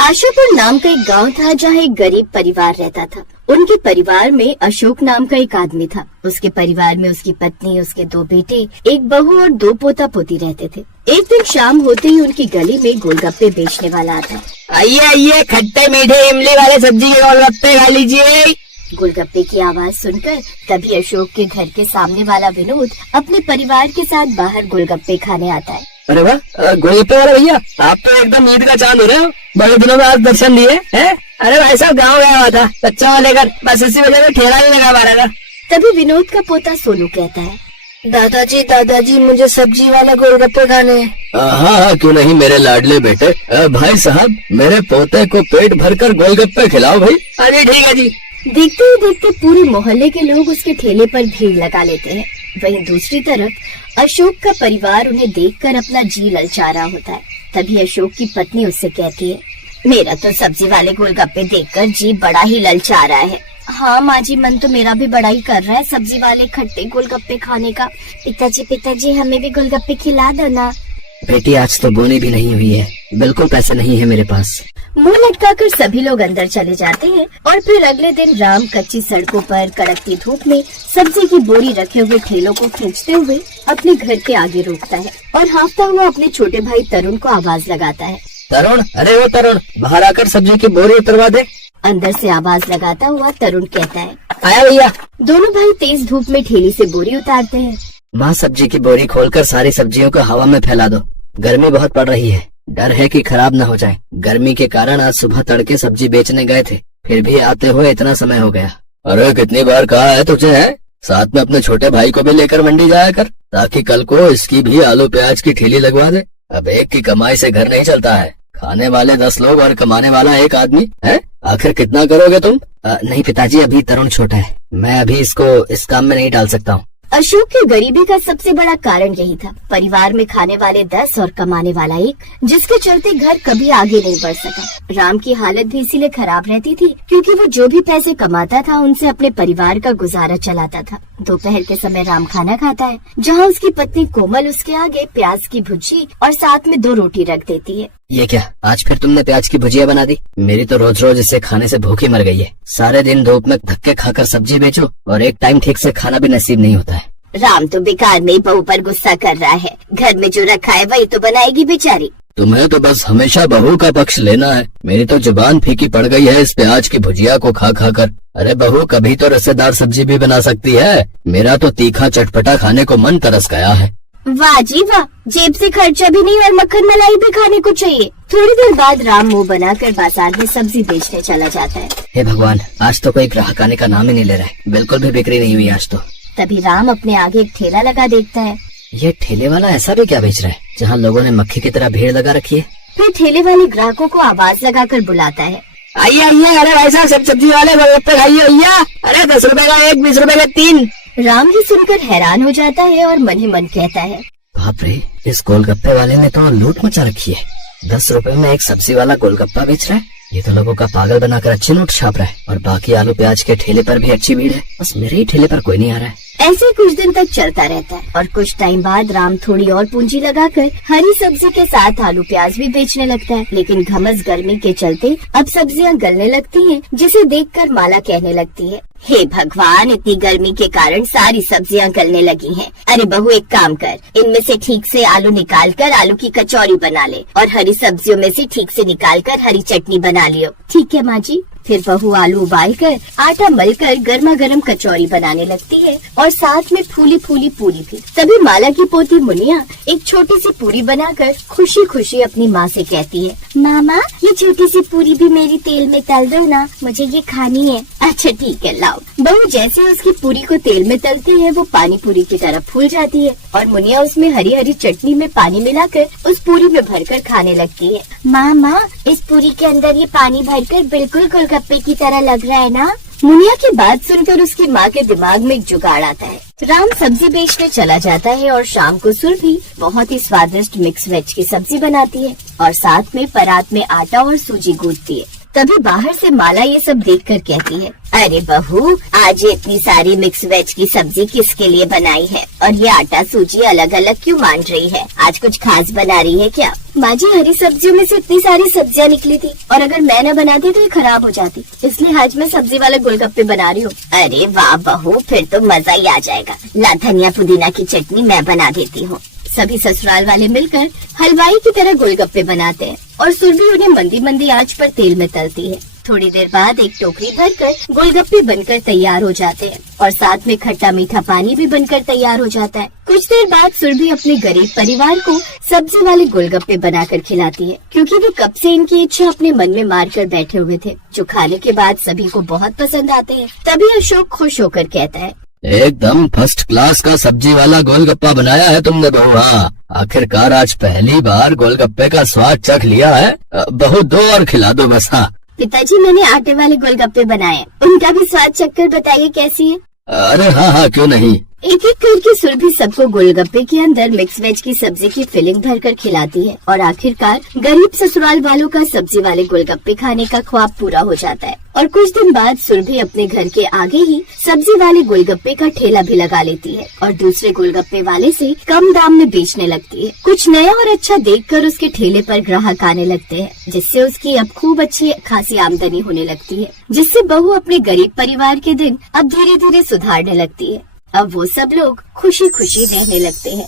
आशापुर नाम का एक गांव था जहाँ एक गरीब परिवार रहता था। उनके परिवार में अशोक नाम का एक आदमी था। उसके परिवार में उसकी पत्नी, उसके 2 बेटे, एक बहू और 2 पोता पोती रहते थे। एक दिन शाम होते ही उनकी गली में गोलगप्पे बेचने वाला आता। आइए आइए, खट्टे मीठे इमली वाले सब्जी के गोलगप्पे खा लीजिए। गोलगप्पे की आवाज सुनकर तभी अशोक के घर के सामने वाला विनोद अपने परिवार के साथ बाहर गोलगप्पे खाने आता है। अरे वाह, गोलगप्पे वाले भैया, आप तो एकदम ईद का चांद हो रहे हो। बड़े दिनों में आज दर्शन दिए हैं। अरे भाई साहब, गाँव गया हुआ था बच्चा लेकर, बस इसी वजह से ठेला नहीं लगा पा रहा था। तभी विनोद का पोता सोनू कहता है, दादाजी मुझे सब्जी वाला गोलगप्पे खाने हैं। हाँ, क्यों नहीं मेरे लाडले बेटे। भाई साहब, मेरे पोते को पेट भरकर गोलगप्पे खिलाओ भाई। अरे ठीक है जी। देखते ही देखते पूरे मोहल्ले के लोग उसके ठेले पर भीड़ लगा लेते हैं। वहीं दूसरी तरफ अशोक का परिवार उन्हें देखकर अपना जी ललचा रहा होता है। तभी अशोक की पत्नी उससे कहती है, मेरा तो सब्जी वाले गोलगप्पे देखकर जी बड़ा ही ललचा रहा है। हाँ माँ जी, मन तो मेरा भी बड़ा ही कर रहा है सब्जी वाले खट्टे गोलगप्पे खाने का। पिताजी हमें भी गोलगप्पे खिला दो ना। बेटी, आज तो बोनी भी नहीं हुई है, बिल्कुल पैसे नहीं है मेरे पास। मुंह लटकाकर सभी लोग अंदर चले जाते हैं और फिर अगले दिन राम कच्ची सड़कों पर कड़कती धूप में सब्जी की बोरी रखे हुए ठेलों को खींचते हुए अपने घर के आगे रोकता है और हांफता हुआ अपने छोटे भाई तरुण को आवाज लगाता है, तरुण, अरे वो तरुण, बाहर आकर सब्जी की बोरी उतरवा दे। अंदर से आवाज लगाता हुआ तरुण कहता है, आया भैया। दोनों भाई तेज धूप में ठेली से बोरी उतारते हैं। माँ, सब्जी की बोरी खोलकर सारी सब्जियों को हवा में फैला दो। गर्मी बहुत पड़ रही है, डर है कि खराब न हो जाए। गर्मी के कारण आज सुबह तड़के सब्जी बेचने गए थे, फिर भी आते हुए इतना समय हो गया। अरे कितनी बार कहा है तुझे, है साथ में अपने छोटे भाई को भी लेकर मंडी जाया कर, ताकि कल को इसकी भी आलू प्याज की ठेली लगवा दे। अब एक की कमाई से घर नहीं चलता है, खाने वाले 10 लोग और कमाने वाला एक आदमी है। आखिर कितना करोगे तुम? नहीं पिताजी, अभी तरुण छोटा है, मैं अभी इसको इस काम में नहीं डाल सकता हूँ। अशोक की गरीबी का सबसे बड़ा कारण यही था। परिवार में खाने वाले 10 और कमाने वाला 1, जिसके चलते घर कभी आगे नहीं बढ़ सका। राम की हालत भी इसीलिए खराब रहती थी क्योंकि वो जो भी पैसे कमाता था उनसे अपने परिवार का गुजारा चलाता था। दोपहर के समय राम खाना खाता है, जहाँ उसकी पत्नी कोमल उसके आगे प्याज की भुजी और साथ में 2 रोटी रख देती है। ये क्या, आज फिर तुमने प्याज की भुजिया बना दी? मेरी तो रोज रोज इसे खाने से भूखी मर गई है। सारे दिन धूप में धक्के खाकर सब्जी बेचो और एक टाइम ठीक से खाना भी नसीब नहीं होता है। राम तो बेकार में बहू पर गुस्सा कर रहा है। घर में जो रखा है वही तो बनाएगी बेचारी। तुम्हें तो बस हमेशा बहू का पक्ष लेना है। मेरी तो जुबान फीकी पड़ गई है इस प्याज की भुजिया को खा खा कर। अरे बहू, कभी तो रसेदार सब्जी भी बना सकती है। मेरा तो तीखा चटपटा खाने को मन तरस गया है। वाह जी वाह, जेब से खर्चा भी नहीं और मक्खन मलाई भी खाने को चाहिए। थोड़ी देर बाद राम मुंह बनाकर बाजार में सब्जी बेचने चला जाता है। हे भगवान, आज तो कोई ग्राहक आने का नाम ही नहीं ले रहा है। बिल्कुल भी बिक्री नहीं हुई आज तो। तभी राम अपने आगे एक ठेला लगा देखता है। ये ठेले वाला ऐसा भी क्या बेच रहा है जहाँ लोगों ने मक्खी की तरह भीड़ लगा रखी है? फिर ठेले वाले ग्राहकों को आवाज लगाकर बुलाता है, आइए आइए, अरे भाई साहब, सब सब्जी वाले गोलगप्पे खाइए भैया। अरे 10 रुपए का 1, 20 रुपए का 3। राम ही सुनकर हैरान हो जाता है और मन ही मन कहता है, बाप रे, इस गोलगप्पे वाले ने तो लूट मचा रखी है। 10 रुपए में एक सब्जी वाला गोलगप्पा बेच रहा है। ये तो लोगों का पागल बनाकर अच्छे नोट छाप रहा है और बाकी आलू प्याज के ठेले पर भी अच्छी भीड़ है। बस मेरे ही ठेले पर कोई नहीं आ रहा है। ऐसे कुछ दिन तक चलता रहता है और कुछ टाइम बाद राम थोड़ी और पूंजी लगाकर हरी सब्जी के साथ आलू प्याज भी बेचने लगता है। लेकिन घमस गर्मी के चलते अब सब्जियां गलने लगती हैं, जिसे देखकर माला कहने लगती है, हे भगवान, इतनी गर्मी के कारण सारी सब्जियां गलने लगी हैं। अरे बहू, एक काम कर, इनमें से ठीक से आलू निकाल कर आलू की कचौरी बना ले और हरी सब्जियों में से ठीक से निकाल कर हरी चटनी बना लियो। ठीक है माँ जी। फिर बहू आलू उबाल कर आटा मलकर गर्मा गर्म कचौरी बनाने लगती है और साथ में फूली फूली पूरी भी। तभी माला की पोती मुनिया एक छोटी सी पूरी बनाकर खुशी खुशी अपनी माँ से कहती है, मामा, ये छोटी सी पूरी भी मेरी तेल में तल दो ना, मुझे ये खानी है। अच्छा ठीक है, लाओ। बहू जैसे उसकी पूरी को तेल में तलते हैं वो पानी पूरी की तरह फूल जाती है और मुनिया उसमें हरी हरी चटनी में पानी मिलाकर उस पूरी में भरकर खाने लगती है। मामा, इस पूरी के अंदर ये पानी भरकर बिल्कुल गोलगप्पे की तरह लग रहा है ना। मुनिया की बात सुनकर उसकी माँ के दिमाग में एक जुगाड़ आता है। राम सब्जी बेचने चला जाता है और शाम को सुरभि बहुत ही स्वादिष्ट मिक्स वेज की सब्जी बनाती है और साथ में परात में आटा और सूजी गूंथती है। तभी बाहर से माला ये सब देखकर कहती है, अरे बहू, आज ये इतनी सारी मिक्स वेज की सब्जी किसके लिए बनाई है? और ये आटा सूजी अलग अलग क्यों मान रही है? आज कुछ खास बना रही है क्या? माँ जी, हरी सब्जियों में से इतनी सारी सब्जियाँ निकली थी और अगर मैं न बनाती तो ये खराब हो जाती, इसलिए आज मैं सब्जी वाले गोलगप्पे बना रही हूँ। अरे वाह बहू, फिर तो मजा ही आ जाएगा। ला, धनिया पुदीना की चटनी मैं बना देती हूँ। सभी ससुराल वाले मिलकर हलवाई की तरह गोलगप्पे बनाते हैं और सुरभि उन्हें मंदी मंदी आंच पर तेल में तलती है। थोड़ी देर बाद एक टोकरी भरकर गोलगप्पे बनकर तैयार हो जाते हैं और साथ में खट्टा मीठा पानी भी बनकर तैयार हो जाता है। कुछ देर बाद सुरभि अपने गरीब परिवार को सब्जी वाले गोलगप्पे बनाकर खिलाती है, क्योंकि वो कब से इनकी इच्छा अपने मन में मार कर बैठे हुए थे, जो खाने के बाद सभी को बहुत पसंद आते हैं। तभी अशोक खुश होकर कहता है, एकदम फर्स्ट क्लास का सब्जी वाला गोलगप्पा बनाया है तुमने बहू। हाँ, आखिरकार आज पहली बार गोलगप्पे का स्वाद चख लिया है। बहू, दो और खिला दो बस। हाँ पिताजी, मैंने आटे वाले गोलगप्पे बनाए, उनका भी स्वाद चखकर बताइए कैसी है? अरे हाँ, क्यों नहीं। एक एक करके सुरभि सबको गोलगप्पे के अंदर मिक्स वेज की सब्जी की फिलिंग भरकर खिलाती है और आखिरकार गरीब ससुराल वालों का सब्जी वाले गोलगप्पे खाने का ख्वाब पूरा हो जाता है। और कुछ दिन बाद सुरभि अपने घर के आगे ही सब्जी वाले गोलगप्पे का ठेला भी लगा लेती है और दूसरे गोलगप्पे वाले से कम दाम में बेचने लगती है। कुछ नया और अच्छा देखकर उसके ठेले पर ग्राहक आने लगते हैं, जिससे उसकी अब खूब अच्छी खासी आमदनी होने लगती है, जिससे बहू अपने गरीब परिवार के दिन अब धीरे धीरे सुधारने लगती है। अब वो सब लोग खुशी खुशी रहने लगते हैं।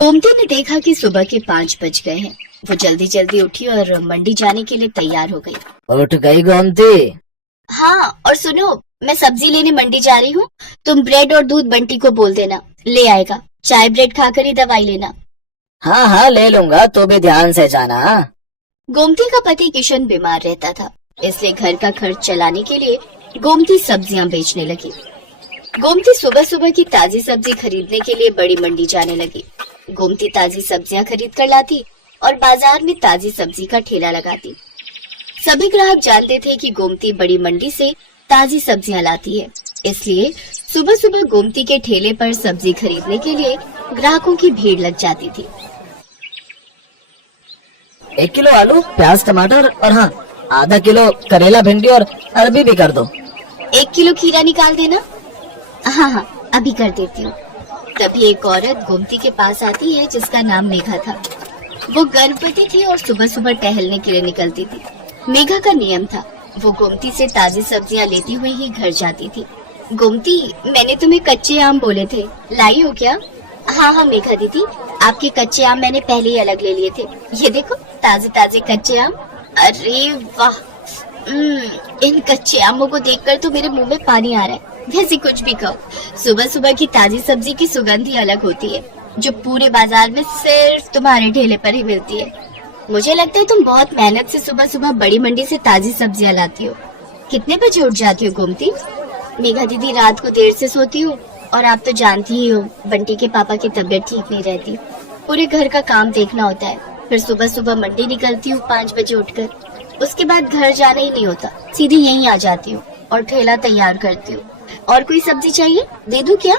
गोमती ने देखा कि सुबह के 5 बज गए हैं। वो जल्दी जल्दी उठी और मंडी जाने के लिए तैयार हो गई। उठ गई गोमती? हाँ, और सुनो, मैं सब्जी लेने मंडी जा रही हूँ। तुम ब्रेड और दूध बंटी को बोल देना, ले आएगा। चाय ब्रेड खाकर ही दवाई लेना। हाँ हाँ, ले लूंगा, तो भी ध्यान से जाना। गोमती का पति किशन बीमार रहता था, इसलिए घर का खर्च चलाने के लिए गोमती सब्जियां बेचने लगी। गोमती सुबह सुबह की ताजी सब्जी खरीदने के लिए बड़ी मंडी जाने लगी। गोमती ताजी सब्जियां खरीद कर लाती और बाजार में ताजी सब्जी का ठेला लगाती। सभी ग्राहक जानते थे कि गोमती बड़ी मंडी से ताजी सब्जियां लाती है, इसलिए सुबह सुबह गोमती के ठेले पर सब्जी खरीदने के लिए ग्राहकों की भीड़ लग जाती थी। 1 किलो आलू, प्याज, टमाटर और हाँ, आधा किलो करेला, भिंडी और अरबी भी कर दो। 1 किलो खीरा निकाल देना। हाँ हाँ, अभी कर देती हूँ। तभी एक औरत गोमती के पास आती है जिसका नाम मेघा था। वो गर्भवती थी और सुबह सुबह टहलने के लिए निकलती थी। मेघा का नियम था, वो गोमती से ताजी सब्जियां लेती हुई ही घर जाती थी। गोमती, मैंने तुम्हें कच्चे आम बोले थे, लाई हो क्या? हाँ हाँ मेघा दीदी, आपके कच्चे आम मैंने पहले ही अलग ले लिए थे। ये देखो, ताजे ताजे कच्चे आम। अरे वाह, इन कच्चे आमों को देखकर तो मेरे मुंह में पानी आ रहा है। वैसे कुछ भी कहो, सुबह सुबह की ताजी सब्जी की सुगंध ही अलग होती है, जो पूरे बाजार में सिर्फ तुम्हारे ठेले पर ही मिलती है। मुझे लगता है तुम बहुत मेहनत से सुबह सुबह बड़ी मंडी से ताजी सब्जियां लाती हो। कितने बजे उठ जाती हो गोमती? मेघा दीदी, रात को देर से सोती हूँ और आप तो जानती ही हो, बंटी के पापा की तबीयत ठीक नहीं रहती, पूरे घर का काम देखना होता है। फिर सुबह सुबह मंडी निकलती हूँ 5 बजे उठकर, उसके बाद घर जाना ही नहीं होता, सीधे यहीं आ जाती हूँ और ठेला तैयार करती हूँ। और कोई सब्जी चाहिए, दे दूं क्या?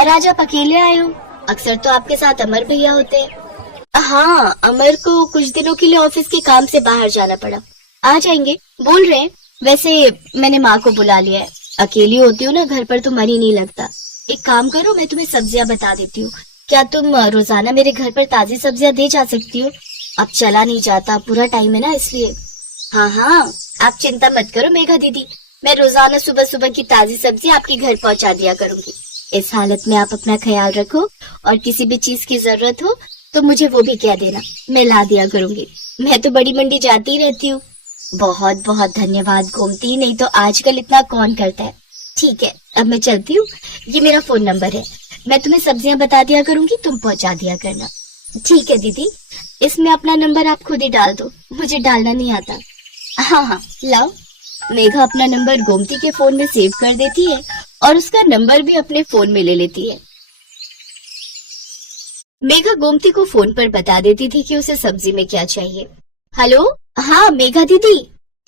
और आज आप अकेले आए हो? अक्सर तो आपके साथ अमर भैया होते हैं। हाँ, अमर को कुछ दिनों के लिए ऑफिस के काम से बाहर जाना पड़ा, आ जाएंगे बोल रहे हैं। वैसे मैंने माँ को बुला लिया है, अकेली होती हूँ ना घर पर तो मन ही नहीं लगता। एक काम करो, मैं तुम्हें सब्जियां बता देती हूँ, क्या तुम रोजाना मेरे घर पर ताजी सब्जियां दे जा सकती हो? अब चला नहीं जाता, पूरा टाइम है ना, इसलिए। हाँ हाँ, आप चिंता मत करो मेघा दीदी, मैं रोजाना सुबह सुबह की ताजी सब्जी आपके घर पहुंचा दिया करूंगी। इस हालत में आप अपना ख्याल रखो और किसी भी चीज की जरूरत हो तो मुझे वो भी कह देना, मैं ला दिया करूंगी। मैं तो बड़ी मंडी जाती ही रहती हूँ। बहुत बहुत धन्यवाद गोमती, नहीं तो आजकल इतना कौन करता है। ठीक है, अब मैं चलती हूँ, ये मेरा फोन नंबर है, मैं तुम्हें सब्जियां बता दिया करूंगी, तुम पहुंचा दिया करना। ठीक है दीदी, इसमें अपना नंबर आप खुद ही डाल दो, मुझे डालना नहीं आता। हाँ हाँ, लाओ। मेघा अपना नंबर गोमती के फोन में सेव कर देती है और उसका नंबर भी अपने फोन में ले लेती है। मेघा गोमती को फोन पर बता देती थी कि उसे सब्जी में क्या चाहिए। हेलो, हाँ मेघा दीदी,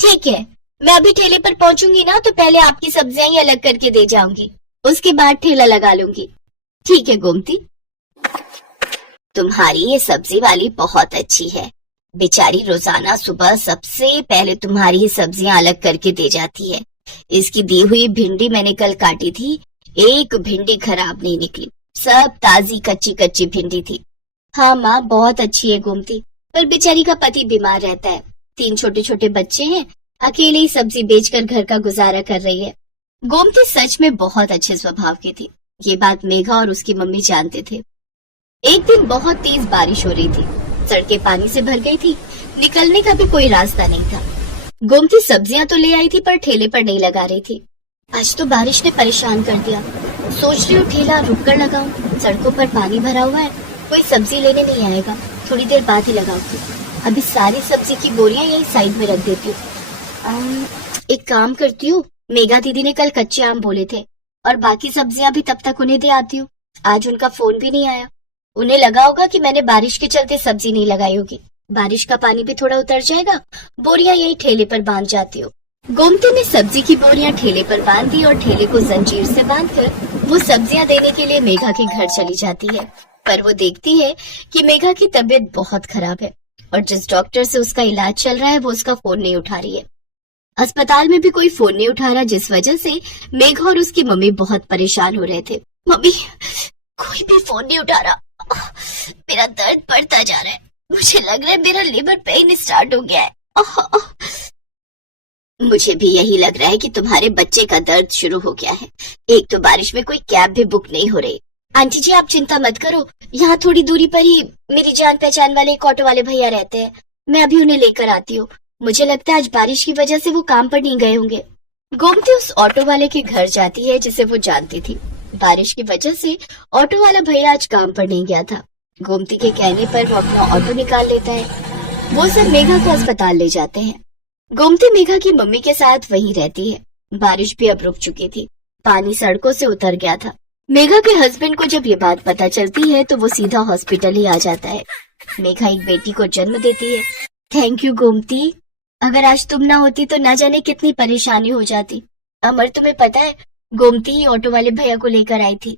ठीक है, मैं अभी ठेले पर पहुंचूंगी ना, तो पहले आपकी सब्जियां ही अलग करके दे जाऊंगी, उसके बाद ठेला लगा लूंगी। ठीक है गोमती। तुम्हारी ये सब्जी वाली बहुत अच्छी है। बेचारी रोजाना सुबह सबसे पहले तुम्हारी ही सब्जियां अलग करके दे जाती है। इसकी दी हुई भिंडी मैंने कल काटी थी, एक भिंडी खराब नहीं निकली, सब ताजी कच्ची कच्ची भिंडी थी। हाँ माँ, बहुत अच्छी है गोमती, पर बेचारी का पति बीमार रहता है, 3 छोटे छोटे बच्चे हैं, अकेले ही सब्जी बेचकर घर का गुजारा कर रही है। गोमती सच में बहुत अच्छे स्वभाव की थी। ये बात मेघा और उसकी मम्मी जानते थे। एक दिन बहुत तेज बारिश हो रही थी, सड़कें पानी से भर गई थी, निकलने का भी कोई रास्ता नहीं था। गोमती सब्जियां तो ले आई थी पर ठेले पर नहीं लगा रही थी। आज तो बारिश ने परेशान कर दिया। सोच रही हूँ ठेला रुक कर लगाऊं, सड़कों पर पानी भरा हुआ है, कोई सब्जी लेने नहीं आएगा, थोड़ी देर बाद ही लगाऊंगी। अभी सारी सब्जी की बोरियां यही साइड में रख देती हूँ। एक काम करती हूँ, मेघा दीदी ने कल कच्चे आम बोले थे और बाकी सब्जियां भी तब तक उन्हें दे आती हूँ। आज उनका फोन भी नहीं आया, उन्हें लगा होगा कि मैंने बारिश के चलते सब्जी नहीं लगाई होगी। बारिश का पानी भी थोड़ा उतर जाएगा, बोरियां यही ठेले पर बांध जाती हूँ। गोमती ने सब्जी की बोरियां ठेले पर बांध दी और ठेले को जंजीर से बांधकर वो सब्जियां देने के लिए मेघा के घर चली जाती है। पर वो देखती है कि मेघा की तबीयत बहुत खराब है और जिस डॉक्टर से उसका इलाज चल रहा है वो उसका फोन नहीं उठा रही है। अस्पताल में भी कोई फोन नहीं उठा रहा, जिस वजह से मेघा और उसकी मम्मी बहुत परेशान हो रहे थे। मम्मी, कोई भी फोन नहीं उठा रहा, मेरा दर्द बढ़ता जा रहा है, मुझे लग रहा है मेरा लेबर पेन स्टार्ट हो गया है। मुझे भी यही लग रहा है कि तुम्हारे बच्चे का दर्द शुरू हो गया है। एक तो बारिश में कोई कैब भी बुक नहीं हो रही। आंटी जी, आप चिंता मत करो, यहाँ थोड़ी दूरी पर ही मेरी जान पहचान वाले एक ऑटो वाले भैया रहते हैं, मैं अभी उन्हें लेकर आती हूँ। मुझे लगता है आज बारिश की वजह से वो काम पर नहीं गए होंगे। गोमती उस ऑटो वाले के घर जाती है जिसे वो जानती थी। बारिश की वजह से ऑटो वाला भैया आज काम पर नहीं गया था। गोमती के कहने पर वो अपना ऑटो निकाल लेता है। वो सब मेघा को अस्पताल ले जाते हैं। गोमती मेघा की मम्मी के साथ वहीं रहती है। बारिश भी अब रुक चुकी थी, पानी सड़कों से उतर गया था। मेघा के हस्बैंड को जब ये बात पता चलती है तो वो सीधा हॉस्पिटल ही आ जाता है। मेघा एक बेटी को जन्म देती है। थैंक यू गोमती, अगर आज तुम ना होती तो ना जाने कितनी परेशानी हो जाती। अमर, तुम्हें पता है गोमती ही ऑटो वाले भैया को लेकर आई थी।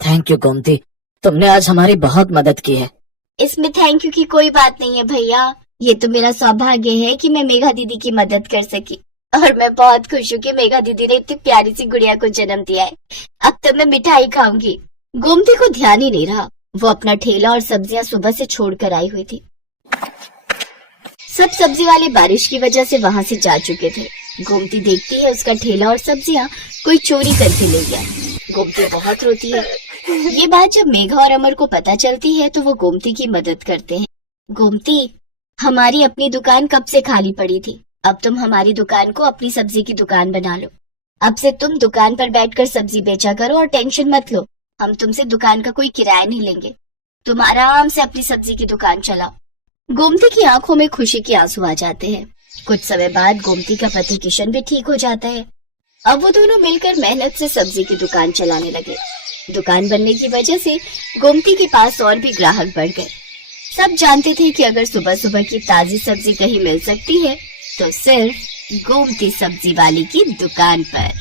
थैंक यू गोमती, तुमने आज हमारी बहुत मदद की है। इसमें थैंक यू की कोई बात नहीं है भैया, ये तो मेरा सौभाग्य है कि मैं मेघा दीदी की मदद कर सकी और मैं बहुत खुश हूँ कि मेघा दीदी ने इतनी प्यारी सी गुड़िया को जन्म दिया है। अब तो मैं मिठाई खाऊंगी। गोमती को ध्यान ही नहीं रहा, वो अपना ठेला और सब्जियां सुबह से छोड़ कर आई हुई थी। सब सब्जी वाले बारिश की वजह से वहाँ से जा चुके थे। गोमती देखती है उसका ठेला और सब्जियां कोई चोरी करके ले गया। गोमती बहुत रोती है। ये बात जब मेघा और अमर को पता चलती है तो वो गोमती की मदद करते हैं। गोमती, हमारी अपनी दुकान कब से खाली पड़ी थी, अब तुम हमारी दुकान को अपनी सब्जी की दुकान बना लो। अब से तुम दुकान पर बैठकर सब्जी बेचा करो और टेंशन मत लो, हम तुमसे दुकान का कोई किराया नहीं लेंगे, तुम आराम से अपनी सब्जी की दुकान चलाओ। गोमती की आंखों में खुशी के आंसू आ जाते हैं। कुछ समय बाद गोमती का पति किशन भी ठीक हो जाता है। अब वो दोनों मिलकर मेहनत से सब्जी की दुकान चलाने लगे। दुकान बनने की वजह से गोमती के पास और भी ग्राहक बढ़ गए। सब जानते थे कि अगर सुबह सुबह की ताजी सब्जी कहीं मिल सकती है तो सिर्फ गोमती सब्जी वाली की दुकान पर।